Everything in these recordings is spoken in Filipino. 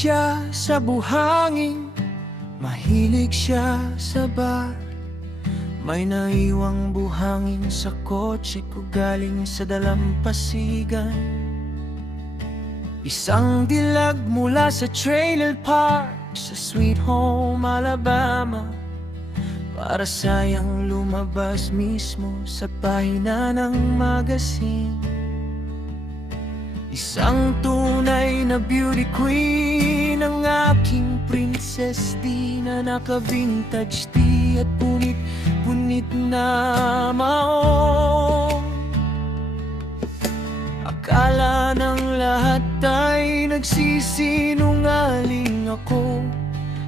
siya sa buhangin, mahilig siya sa bar. May naiwang buhangin sa kotse ko galing sa dalampasigan. Isang dilag mula sa trailer park sa Sweet Home, Alabama. Para sayang lumabas mismo sa pahina ng magazine. Isang tunay na beauty queen, ang aking princess di na naka-vintage tee at punit na maong. Akala ng lahat ay nagsisinungaling ako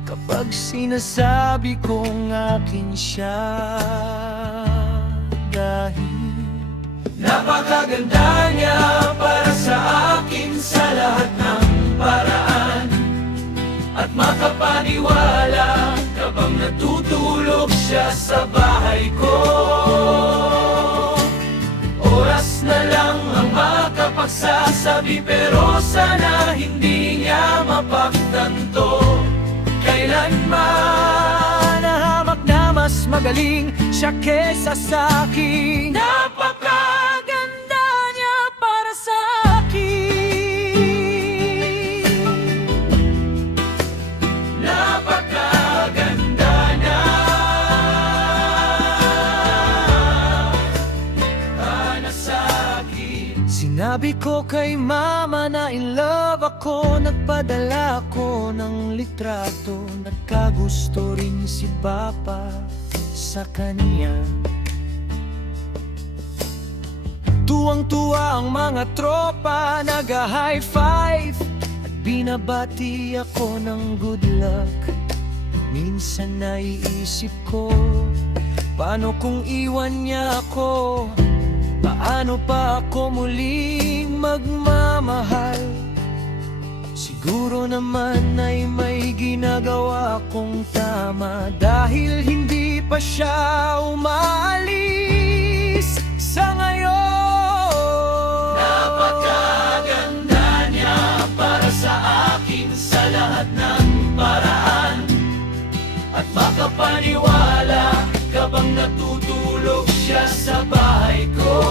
kapag sinasabi kong akin siya, dahil napakaganda niya para sa akin sa lahat ng paraan. At makapaniwala kapag natutulog siya sa bahay ko. Oras na lang ang makapagsasabi, pero sana hindi niya mapagtanto. Kailanman nahamak na mas magaling siya kesa sa'kin. Napakaganda niya para sa'kin. Napakaganda niya para sa'kin. Sinabi ko kay mama na in love ako, nagpadala ko ng litrato. Nagkagusto rin si papa sa kanya. Tuwang-tuwa ang mga tropa, nag-high five at binabati ako ng good luck. Minsan naiisip ko, paano kung iwan niya ako? Paano pa ako muling magmamahal? Siguro naman ay may ginagawa akong tama, dahil hindi pa siya umaalis sa ngayon. Napakaganda niya para sa akin sa lahat ng paraan. At makapaniwala kapag natutulog siya sa bahay ko.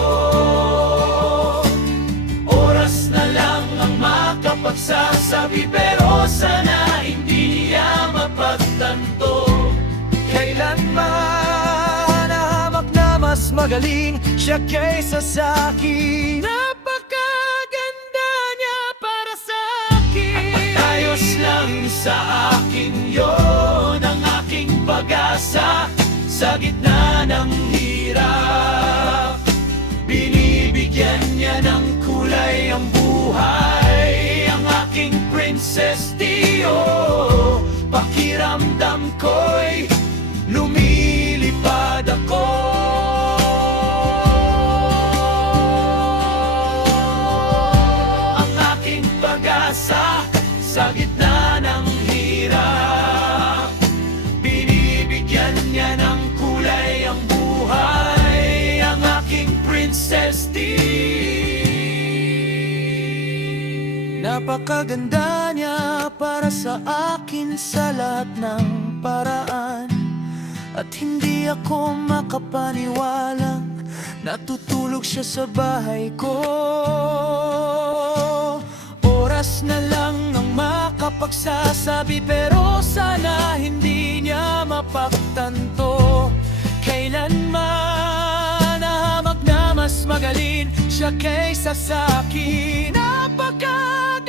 Oras na lang ang makapagsasabi, pero sana hindi niya mapagtanto. Kailanman nahamak na mas magaling siya kaysa sa'kin. Napakaganda niya para sa'kin. Ayos lang sa akin yon, ang aking pag-asa sa gitna ng hirap. Binibigyan niya ng kulay ang buhay, ang aking princess Dio. Pakiramdam ko'y lumilipad ako. Ang aking pag-asa sa gitna ng hirap. Binibigyan niya ng kulay ang buhay, ang aking princess Dio. Napakaganda niya para sa akin sa lahat ng paraan. At hindi ako makapaniwalang natutulog siya sa bahay ko. Oras na lang ang makapagsasabi, pero sana hindi niya mapagtanto. Kailanman nahamak na mas magaling siya kaysa sa'kin. Napakaganda